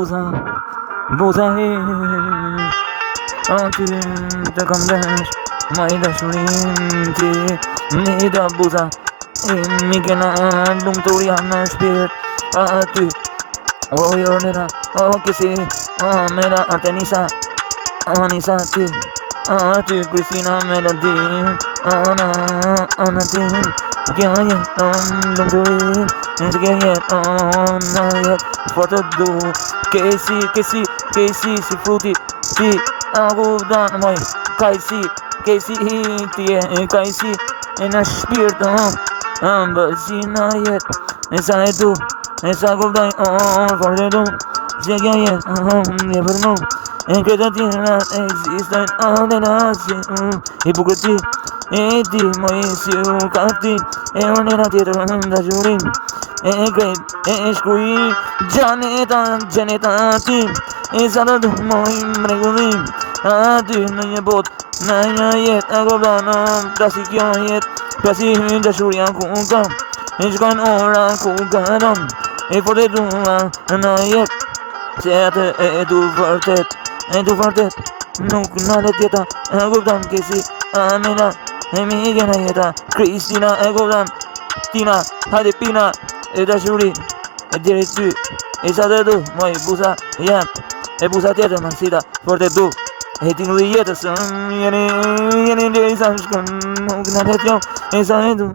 Buza e aty të kam vesh ma I dashurin ti një da buza mi kena lumëturia në shpirt aty o jornera o kësi mera Artemisa Anisa ti aty Kristina Melody ana ti kja jet lumëturi kja jet na jet for të du Kesi si fruti ti aku dan moj kajsi ti e kajsi e në shpirt bësi na jet e sa e du e sa kuptoj for të du se kja jet e për mu e këtë tjera existojnë dhe nasi hipokriti e ti moj si u kafti e onera tjetër në shurim e krejt e shkruj gjaneta ti e sa të du moj mrekullim aty në një bot në një jet e koptan plasi kjo jet plasi dashuria ku kam e shkojnë ora ku kam e for të dua në jet se atë e du vërtet nuk në dhe tjeta e koptan kesi amena e mi kena jeta Kristina e koptan Tina hajde pina e dashurin e diri ty e sa të du moj buza jam e buza tjetër më sida for të du e tingulli jetës jeni dhe i sa shkën nuk në dhe tjo e sa e du